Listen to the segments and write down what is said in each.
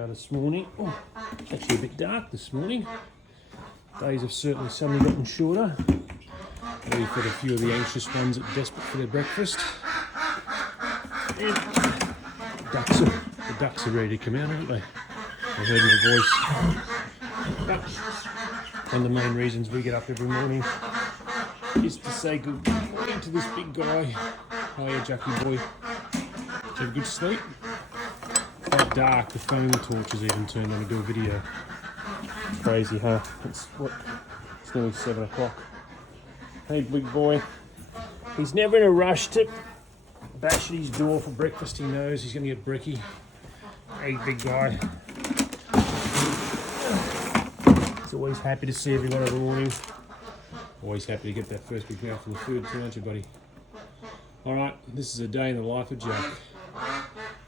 are this morning. Oh, it's actually a bit dark this morning. Days have certainly suddenly gotten shorter. Ready for a few of the anxious ones that are desperate for their breakfast. And the ducks are ready to come out, aren't they? I heard my voice. But one of the main reasons we get up every morning is to say good morning to this big guy. Hiya, Jackie boy. Did you have a good sleep? Quite dark, the phone torch is even turned on to do a video. Crazy, huh? It's nearly 7 o'clock. Hey, big boy. He's never in a rush to bash at his door for breakfast. He knows he's going to get brekkie. Hey, big guy. He's always happy to see everyone in the morning. Always happy to get that first big mouthful of food too, aren't you, buddy? Alright, this is a day in the life of Jack.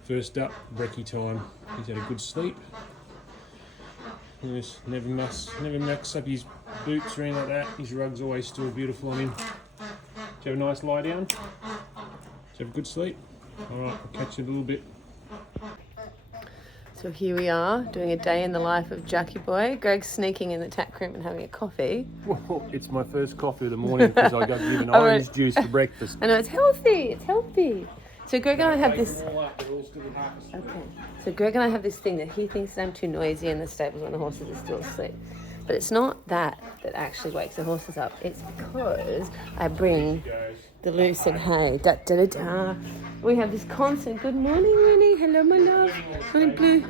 First up, brekkie time. He's had a good sleep. Yes, never mucks up his boots or anything like that. His rug's always still beautiful on him. Did you have a nice lie down? Did you have a good sleep? Alright, I'll catch you in a little bit. So here we are, doing a day in the life of Jackie boy. Greg's sneaking in the tack room and having a coffee. Well, it's my first coffee of the morning because I got given orange juice for breakfast. I know, it's healthy, it's healthy. So Greg and I have this... Okay. So Greg and I have this thing that he thinks that I'm too noisy in the stables when the horses are still asleep. But it's not that actually wakes the horses up. It's because I bring the loose and hay. Da, da, da, da. We have this constant, good morning, Winnie. Hello, my love. Morning, Blue.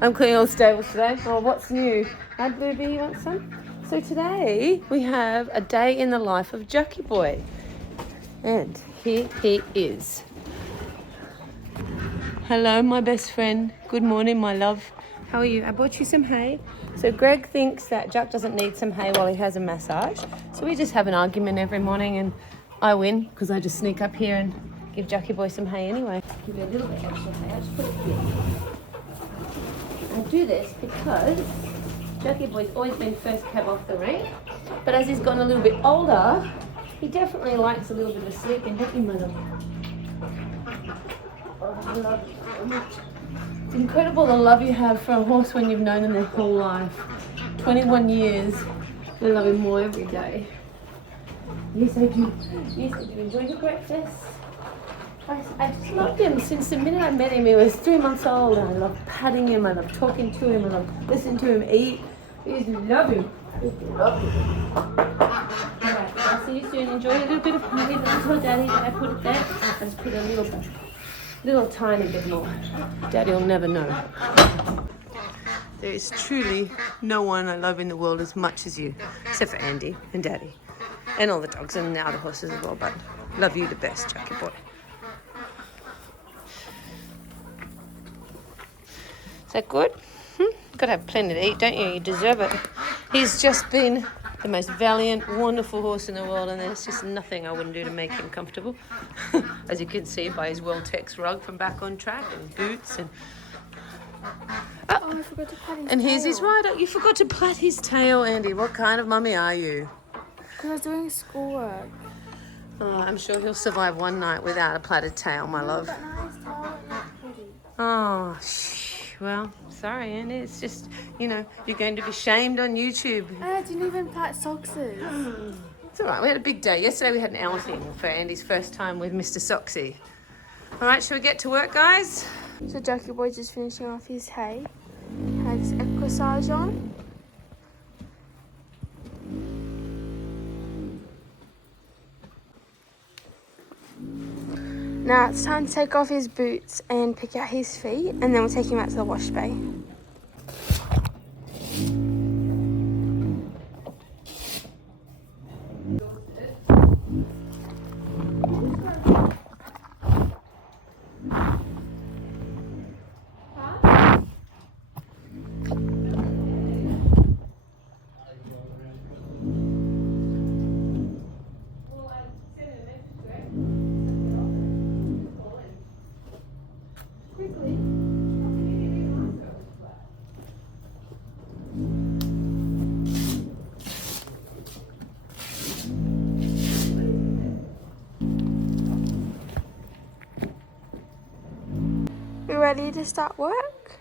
I'm cleaning all the stables today. Oh, what's new? Hi, Bluebee, you want some? So today we have a day in the life of Jackie boy. And here he is. Hello, my best friend. Good morning, my love. How are you? I bought you some hay. So Greg thinks that Jack doesn't need some hay while he has a massage. So we just have an argument every morning and I win because I just sneak up here and give Jackie boy some hay anyway. Give you a little bit extra hay. I just put it here. I do this because Jackie boy's always been first cab off the rank. But as he's gotten a little bit older, he definitely likes a little bit of sleep in him, my love. Oh, I love you so much. It's incredible the love you have for a horse when you've known them their whole life. 21 years, you love him more every day. Yes, I do. Yes, I do. Enjoy your breakfast. I just loved him since the minute I met him. He was 3 months old. I love patting him. I love talking to him. I love listening to him eat. I just love him. I just love him. Alright, I'll see you soon. Enjoy a little bit of honey. Don't tell Daddy that I put it there. I just put a little tiny bit more. Daddy will never know. There is truly no one I love in the world as much as you, except for Andy and Daddy, and all the dogs and now the horses as well, but love you the best, Jackie boy. Is that good? Gotta have plenty to eat, don't you? You deserve it. He's just been the most valiant, wonderful horse in the world, and there's just nothing I wouldn't do to make him comfortable. As you can see by his well-texed rug from back on track and boots and... Oh, I forgot to plait his tail. And here's his rider. You forgot to plait his tail, Andy. What kind of mummy are you? Because I was doing schoolwork. Oh, I'm sure he'll survive one night without a plaited tail, my love. But now his tail is pretty. Oh, well, sorry, Andy. It's just, you know, you're going to be shamed on YouTube. And I didn't even plait sockses. It's all right. We had a big day. Yesterday we had an outing for Andy's first time with Mr. Soxy. All right, shall we get to work, guys? So Jackie boy just finishing off his hay. Has equissage on. Now it's time to take off his boots and pick out his feet, and then we'll take him out to the wash bay. We ready to start work?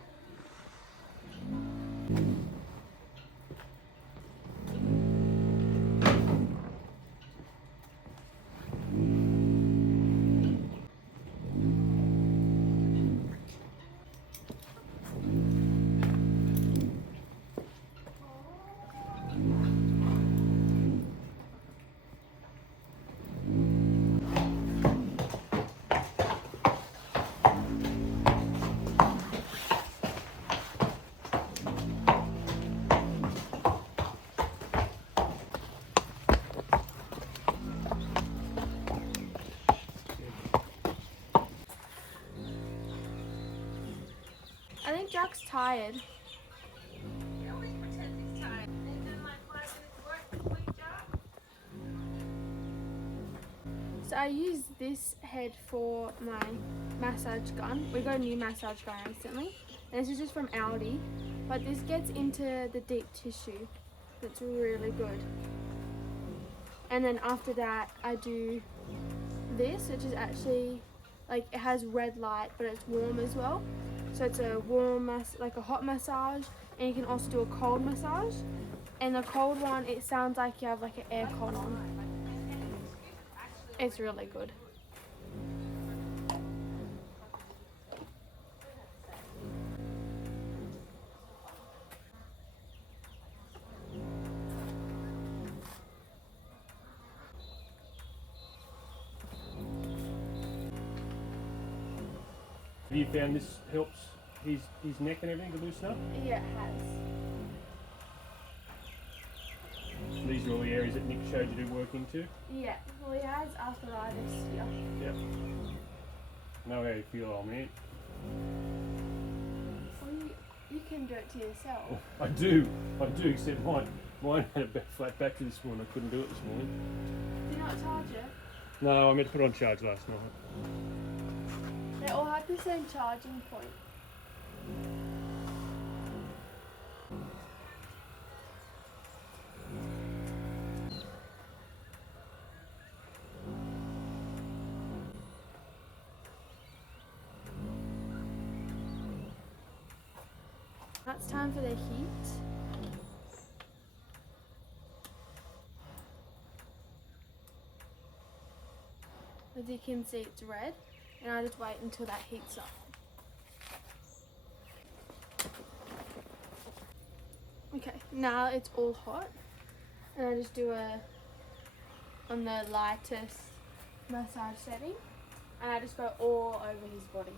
Jack's tired. He always pretends he's tired. And then like 5 minutes work this week, Jack. So I use this head for my massage gun. We got a new massage gun recently, and this is just from Aldi, but this gets into the deep tissue. It's really good. And then after that I do this, which is actually like, it has red light but it's warm as well. So it's a warm like a hot massage, and you can also do a cold massage. And the cold one, it sounds like you have like an aircon on. It's really good. Have you found this helps his neck and everything to loosen up? Yeah, it has. These are all the areas that Nick showed you to work into? Yeah, well, he has arthritis here. Yep. Know how you feel, old man. Well, you can do it to yourself. I do, except mine had a flat battery this morning. I couldn't do it this morning. Do you not charge it? No, I meant to put it on charge last night. They all have the same charging point. Now it's time for the heat. As you can see, it's red, and I just wait until that heats up. Okay, now it's all hot, and I just do on the lightest massage setting, and I just go all over his body.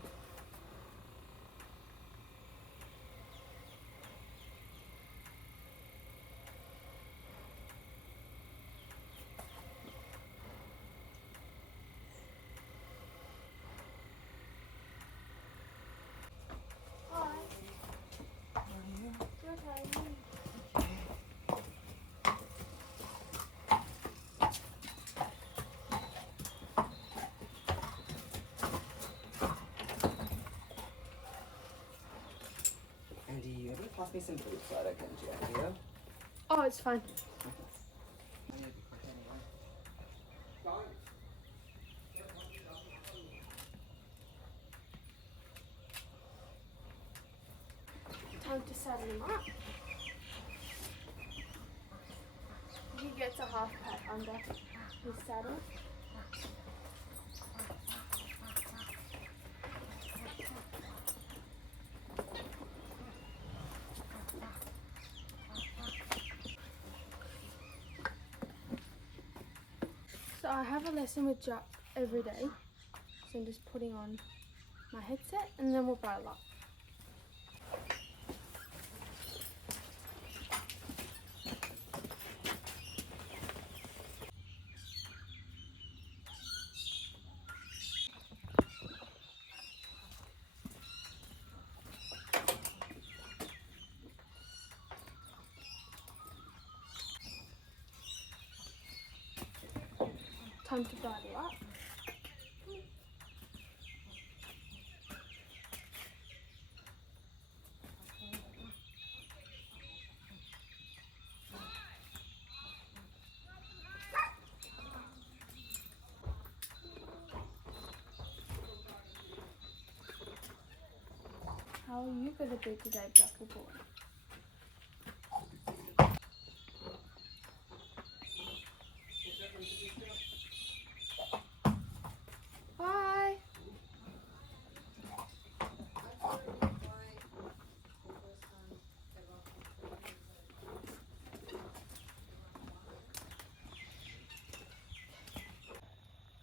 Andy, you able to pass me some food so I don't get into your video? Oh, it's fine. I need to be quick anyway. Time to saddle him up. He gets a half pat under his saddle. So I have a lesson with Jack every day. So I'm just putting on my headset and then we'll bridle up. Time to bridle up. How are you going to be today, Jackal boy? Bye.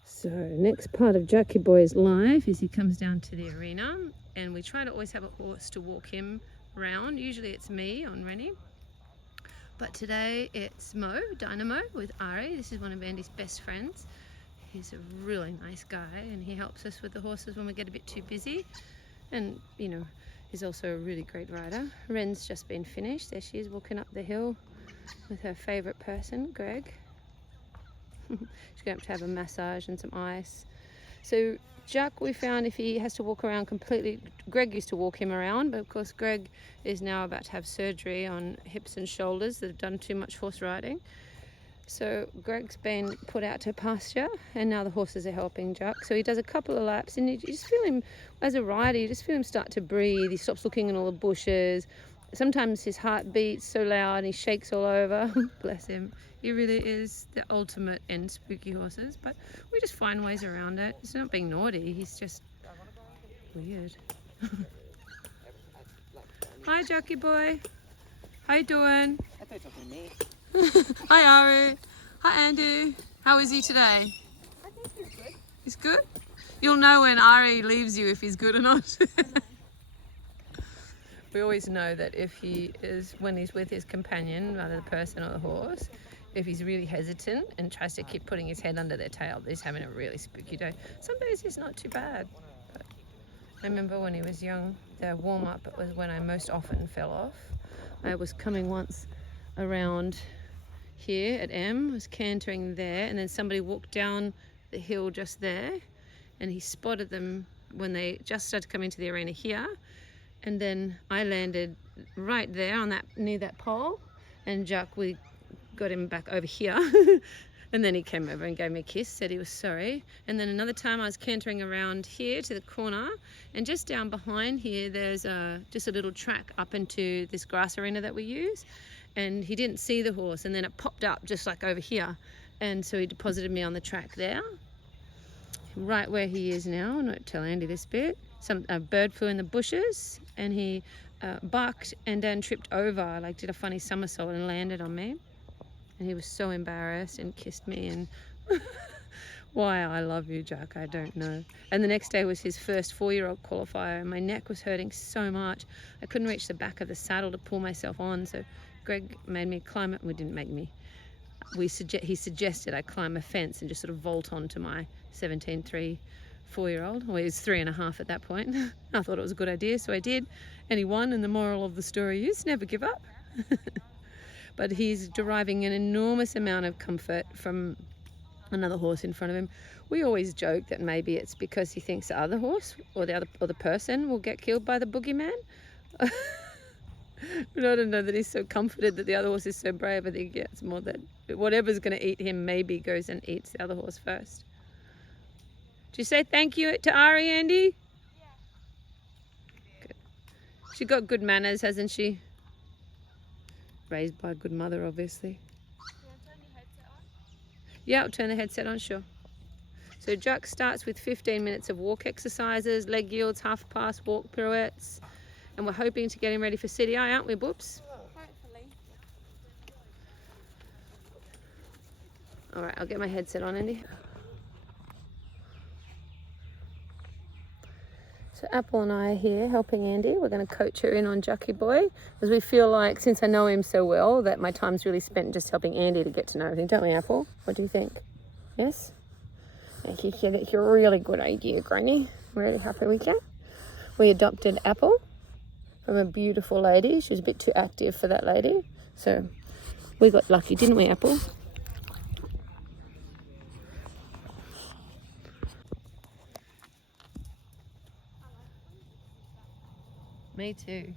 So next part of Jackie Boy's life is he comes down to the arena, and we try to always have a horse to walk him around. Usually it's me on Rennie, but today it's Mo, Dynamo, with Ari. This is one of Andy's best friends. He's a really nice guy and he helps us with the horses when we get a bit too busy. And you know, He's also a really great rider. Ren's just been finished. There she is walking up the hill with her favourite person, Greg. She's going up to have a massage and some ice. So Jack, we found if he has to walk around completely, Greg used to walk him around, but of course Greg is now about to have surgery on hips and shoulders that have done too much horse riding. So Greg's been put out to pasture and now the horses are helping Jack. So he does a couple of laps and you just feel him, as a rider, you just feel him start to breathe. He stops looking in all the bushes. Sometimes his heart beats so loud and he shakes all over. Bless him. He really is the ultimate in spooky horses, but we just find ways around it. It's not being naughty, he's just weird. Hi, jockey boy. How you doing? I thought you were talking to me. Hi, Ari. Hi, Andy. How is he today? I think he's good. He's good? You'll know when Ari leaves you if he's good or not. We always know that if he is, when he's with his companion, either the person or the horse, if he's really hesitant and tries to keep putting his head under their tail, he's having a really spooky day. Some days he's not too bad. But I remember when he was young, the warm-up was when I most often fell off. I was coming once around here at M, was cantering there, and then somebody walked down the hill just there, and he spotted them when they just started to come into the arena here. And then I landed right there on that, near that pole, and Jack, we got him back over here. And then he came over and gave me a kiss, said he was sorry. And then another time I was cantering around here to the corner, and just down behind here there's just a little track up into this grass arena that we use, and he didn't see the horse, and then it popped up just like over here, and so he deposited me on the track there, right where he is now. I'm not tell Andy this bit. A bird flew in the bushes and he barked and then tripped over, like did a funny somersault and landed on me. And he was so embarrassed and kissed me, and why I love you, Jack, I don't know. And the next day was his first 4-year-old qualifier, and my neck was hurting so much. I couldn't reach the back of the saddle to pull myself on, so Greg made me climb it. Well, didn't make me. He suggested I climb a fence and just sort of vault onto my 17.3 4-year-old. Well, he was 3.5 at that point. I thought it was a good idea, so I did. And he won, and the moral of the story is never give up. But he's deriving an enormous amount of comfort from another horse in front of him. We always joke that maybe it's because he thinks the other horse or the person will get killed by the boogeyman. But I don't know that he's so comforted that the other horse is so brave. I think it's more that whatever's going to eat him maybe goes and eats the other horse first. Did you say thank you to Ari, Andy? Yeah. Good. She got good manners, hasn't she? Raised by a good mother, obviously. You want to turn your headset on? Yeah, I'll turn the headset on, sure. So Jack starts with 15 minutes of walk exercises, leg yields, half pass, walk pirouettes, and we're hoping to get him ready for CDI, aren't we, Boops? Hopefully. All right, I'll get my headset on, Andy. So Apple and I are here helping Andy. We're going to coach her in on Jockey Boy, because we feel like, since I know him so well, that my time's really spent just helping Andy to get to know everything, don't we, Apple? What do you think? Yes? Thank you. That's a really good idea, Granny. I'm really happy with you. We adopted Apple from a beautiful lady. She was a bit too active for that lady. So we got lucky, didn't we, Apple? Me too.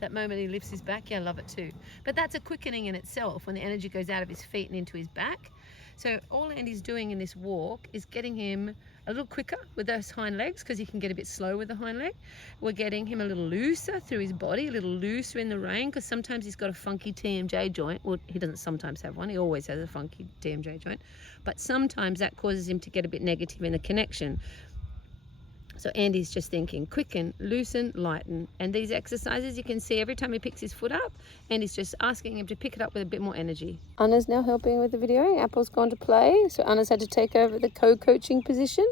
That moment he lifts his back, yeah, I love it too. But that's a quickening in itself when the energy goes out of his feet and into his back. So all Andy's doing in this walk is getting him a little quicker with those hind legs, because he can get a bit slow with the hind leg. We're getting him a little looser through his body, a little looser in the rein, because sometimes he's got a funky TMJ joint. Well, he doesn't sometimes have one, he always has a funky TMJ joint. But sometimes that causes him to get a bit negative in the connection. So Andy's just thinking, quicken, loosen, lighten. And these exercises, you can see every time he picks his foot up, Andy's just asking him to pick it up with a bit more energy. Anna's now helping with the videoing. Apple's gone to play, so Anna's had to take over the co-coaching position.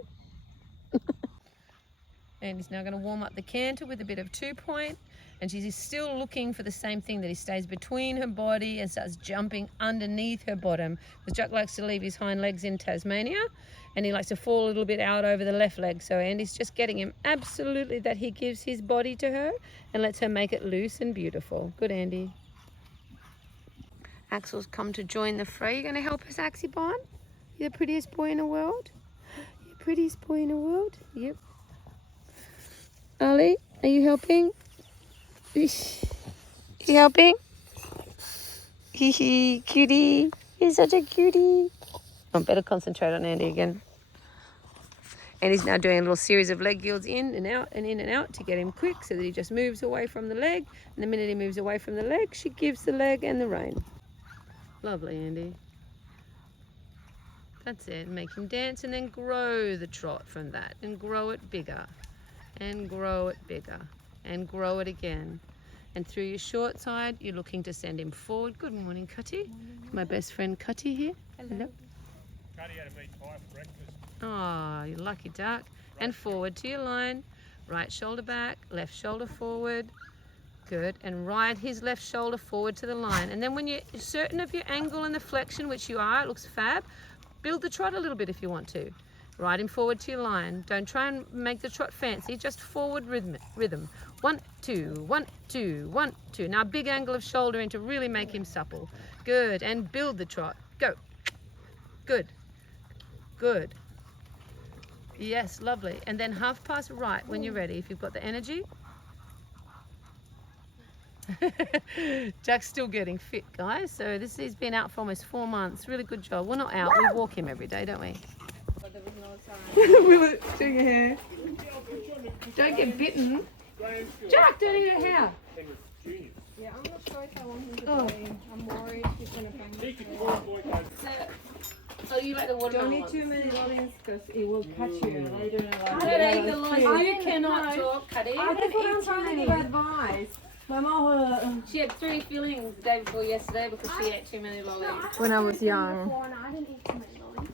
Andy's now going to warm up the canter with a bit of 2-point. And she's still looking for the same thing, that he stays between her body and starts jumping underneath her bottom. Because Jack likes to leave his hind legs in Tasmania, and he likes to fall a little bit out over the left leg. So Andy's just getting him absolutely that he gives his body to her and lets her make it loose and beautiful. Good, Andy. Axel's come to join the fray. You going to help us, Axie Bon? You're the prettiest boy in the world? You're the prettiest boy in the world? Yep. Ali, are you helping? You helping? Hee hee, cutie. You're such a cutie. I better concentrate on Andy again. Andy's now doing a little series of leg yields in and out and in and out to get him quick, so that he just moves away from the leg. And the minute he moves away from the leg, she gives the leg and the rein. Lovely, Andy. That's it. Make him dance and then grow the trot from that and grow it bigger and grow it bigger and grow it again. And through your short side, you're looking to send him forward. Good morning, Cutty. My best friend Cutty here. Hello. Cutty had a meat pie for breakfast. Oh, you lucky duck. And forward to your line. Right shoulder back, left shoulder forward. Good. And ride his left shoulder forward to the line. And then when you're certain of your angle and the flexion, which you are, it looks fab, build the trot a little bit if you want to. Ride him forward to your line. Don't try and make the trot fancy, just forward rhythm. 1, 2, 1, 2, 1, 2. Now big angle of shoulder in to really make him supple. Good. And build the trot. Go. Good. Good. Yes, lovely. And then half pass right when you're ready, if you've got the energy. Jack's still getting fit, guys. So he's been out for almost 4 months. Really good job. We're not out. We walk him every day, don't we? We were doing your hair. Don't get bitten. Jack, don't eat your hair. Yeah, I'm not sure if I want him to play. I'm worried he's going to bang. So you like the watermelon Don't eat ones? too many lollies because it will catch you later in life. I don't eat the lollies. You cannot talk, Cuddy. That's what I'm trying to give advice. My mom She had 3 fillings the day before yesterday because she ate too many lollies. when I was young. Before, and I didn't eat too many lollies.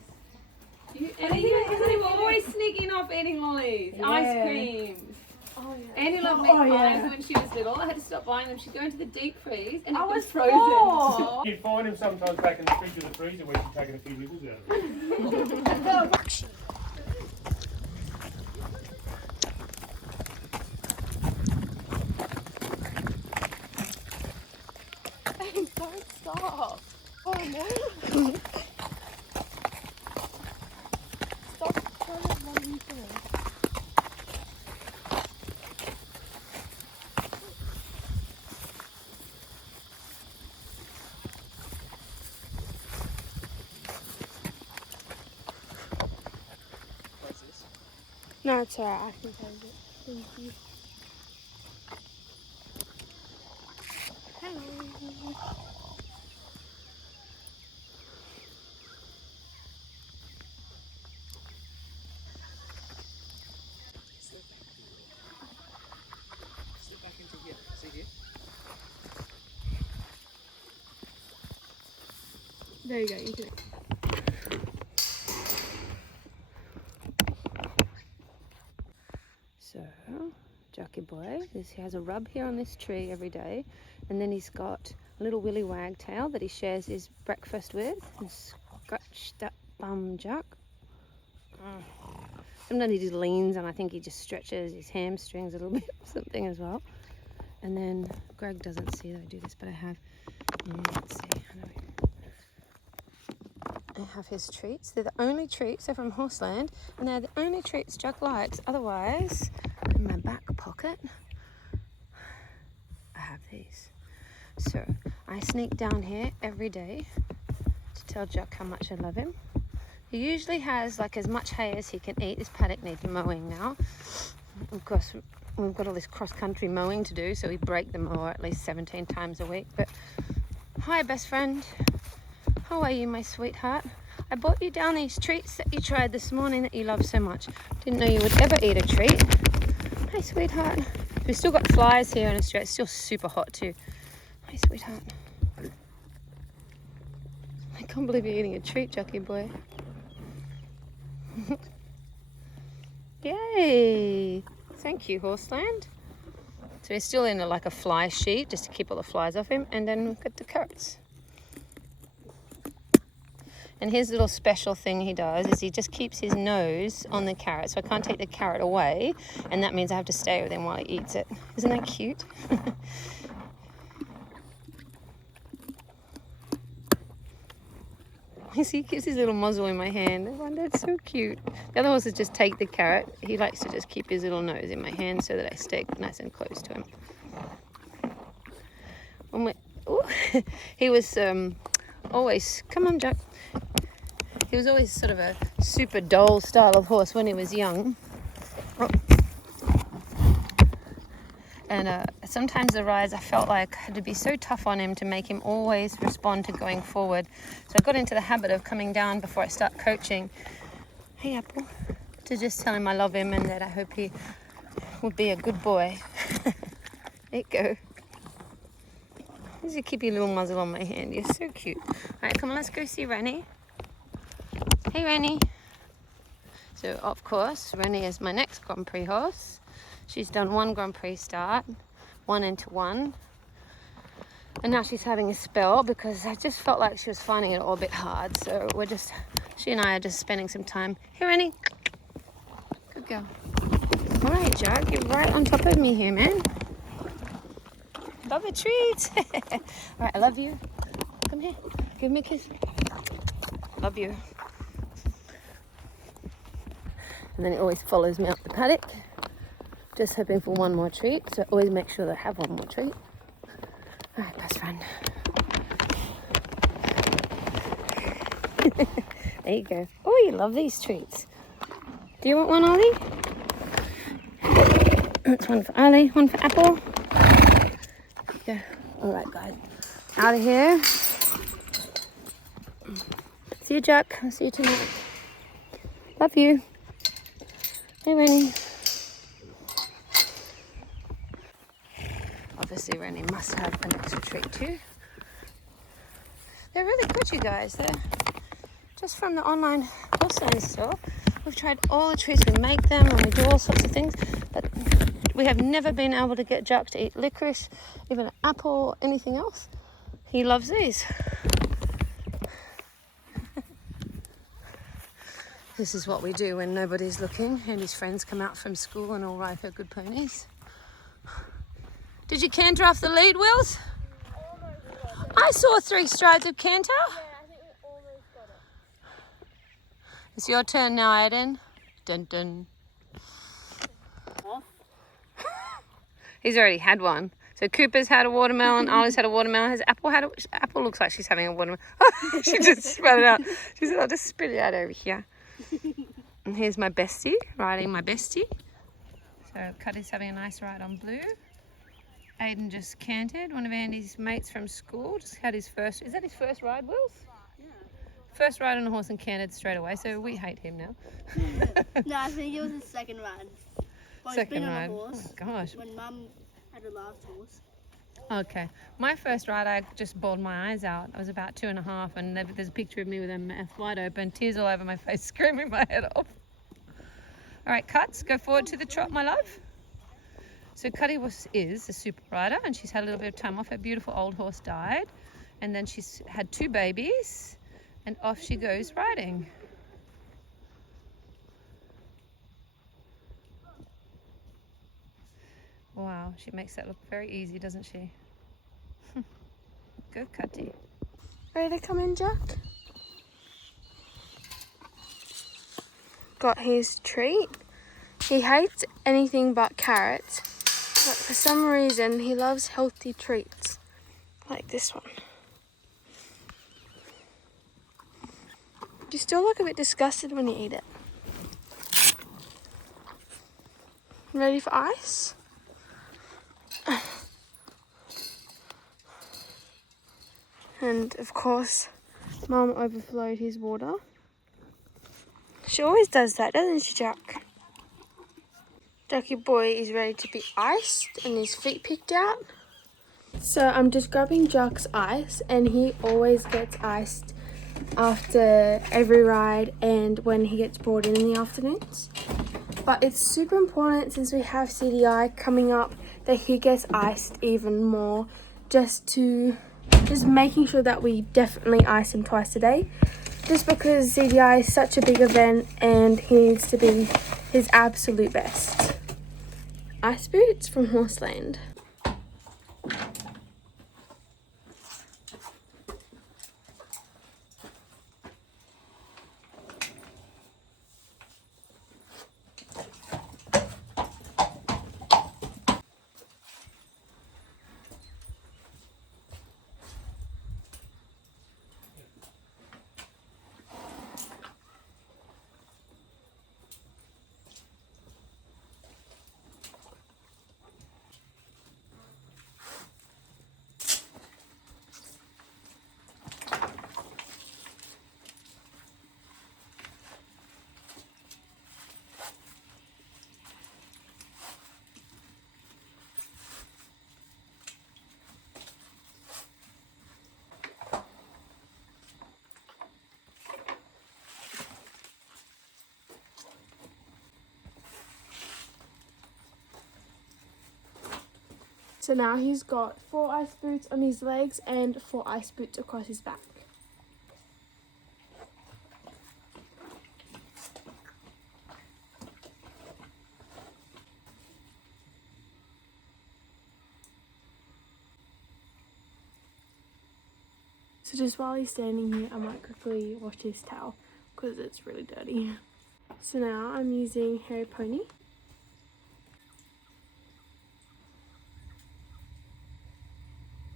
Isn't he always sneaking off eating lollies? Yeah. Ice cream. Oh, yeah. Andy loved meat pies when she was little. I had to stop buying them. She'd go into the deep freeze and it was frozen. four. You'd find him sometimes back in the fridge or the freezer where she's taking a few nibbles out of it. Don't stop. Oh no. Stop trying to run into me. No, it's alright. I can take it. Thank you. Hello. Slip back into here. See here? There you go. You can. So, Jockey boy, he has a rub here on this tree every day, and then he's got a little willy wagtail that he shares his breakfast with. And scratch that bum, Jack. Sometimes he just leans, and I think he just stretches his hamstrings a little bit or something as well. And then Greg doesn't see that I do this, but I have. Let's see. I have his treats. They're the only treats. They're from Horseland, and they're the only treats Jack likes. Otherwise, in my back pocket, I have these. So I sneak down here every day to tell Jack how much I love him. He usually has like as much hay as he can eat. This paddock needs mowing now. Of course, we've got all this cross-country mowing to do, so we break the mower at least 17 times a week. But hi, best friend. How are you, my sweetheart? I bought you down these treats that you tried this morning that you love so much. Didn't know you would ever eat a treat. Hi, sweetheart. We've still got flies here in Australia. It's still super hot too. Hi, sweetheart. I can't believe you're eating a treat, Jockey boy. Yay! Thank you, Horseland. So he's still in like a fly sheet just to keep all the flies off him. And then we've got the carrots. And his little special thing he does is he just keeps his nose on the carrot. So I can't take the carrot away. And that means I have to stay with him while he eats it. Isn't that cute? He keeps his little muzzle in my hand. Oh, that's so cute. The other horses just take the carrot. He likes to just keep his little nose in my hand so that I stay nice and close to him. He was always, come on, Jack. He was always sort of a super dull style of horse when he was young. Oh. And sometimes the rides I felt like I had to be so tough on him to make him always respond to going forward. So I got into the habit of coming down before I start coaching. Hey, Apple. To just tell him I love him and that I hope he would be a good boy. There you go. You keep your little muzzle on my hand. You're so cute. All right, come on, let's go see Rennie. Hey, Rennie. So, of course, Rennie is my next Grand Prix horse. She's done one Grand Prix start, 1 into 1. And now she's having a spell because I just felt like she was finding it all a bit hard. So she and I are just spending some time. Hey, Rennie. Good girl. All right, Jack, you're right on top of me here, man. Love the treats. All right, I love you. Come here. Give me a kiss. Love you. And then it always follows me up the paddock. Just hoping for one more treat. So always make sure that I have one more treat. All right, best friend. There you go. Oh, you love these treats. Do you want one, Ollie? That's one for Ollie, one for Apple. Yeah. All right, guys. Out of here. See you, Jack. I'll see you tonight. Love you. Hey, Rennie. Obviously, Rennie must have an extra treat too. They're really good, you guys. They're just from the online horse science store. We've tried all the treats. We make them and we do all sorts of things, but we have never been able to get Jack to eat licorice, even an apple or anything else. He loves these. This is what we do when nobody's looking and his friends come out from school and all ride her good ponies. Did you canter off the lead, Wills? I saw 3 strides of canter. Yeah, I think we almost got it. It's your turn now, Aiden. Dun dun. He's already had one. So Cooper's had a watermelon, Ollie's had a watermelon. Has Apple had a... Apple looks like she's having a watermelon. She just spat it out. She said, I'll just spit it out over here. And here's my bestie, riding my bestie. So Cuddy's having a nice ride on Blue. Aiden just cantered. One of Andy's mates from school just had his first... Is that his first ride, Wills? Yeah. First ride on a horse and cantered straight away, so we hate him now. No, I think it was his second ride. Well, Second he's been ride. on a horse Oh, gosh. when Mum had her last horse. Okay. My first ride, I just bawled my eyes out. I was about 2.5, and there's a picture of me with a mouth wide open, tears all over my face, screaming my head off. All right, Cuts, go forward to the trot, my love. So Cuddy is a super rider, and she's had a little bit of time off. Her beautiful old horse died, and then she's had 2 babies, and off she goes riding. Wow, she makes that look very easy, doesn't she? Go, Cuddy. Ready to come in, Jack? Got his treat. He hates anything but carrots, but for some reason he loves healthy treats, like this one. You still look a bit disgusted when you eat it. Ready for ice? And of course, Mum overflowed his water. She always does that, doesn't she, Jack? Jackie boy is ready to be iced and his feet picked out. So I'm just grabbing Jack's ice, and he always gets iced after every ride and when he gets brought in the afternoons. But it's super important since we have CDI coming up that he gets iced even more, just making sure that we definitely ice him twice a day, just because CDI is such a big event and he needs to be his absolute best. Ice boots from Horseland. So now he's got 4 ice boots on his legs and 4 ice boots across his back. So just while he's standing here, I might quickly wash his tail because it's really dirty. So now I'm using Hairy Pony.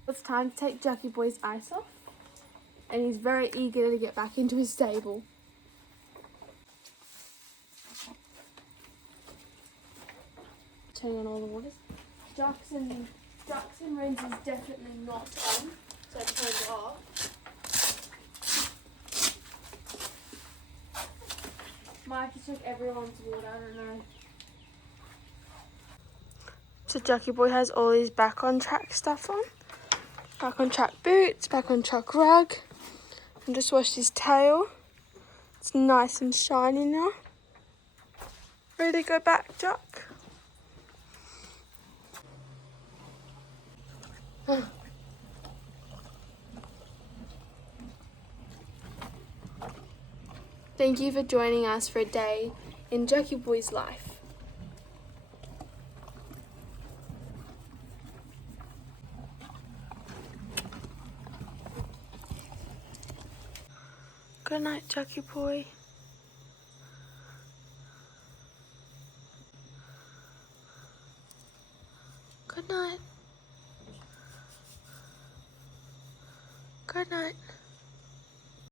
It's time to take Jackie Boy's ice off, and he's very eager to get back into his stable. Turning on all the waters. Jackson Rinse is definitely not on, so I turned it off. Might have to check everyone's water, I don't know. So Jackie Boy has all his back on track stuff on. Back on track boots, back on track rug. And just washed his tail. It's nice and shiny now. Ready to go back, Jack? Thank you for joining us for a day in Jackie Boy's life. Good night, Jackie Boy. Good night. Good night.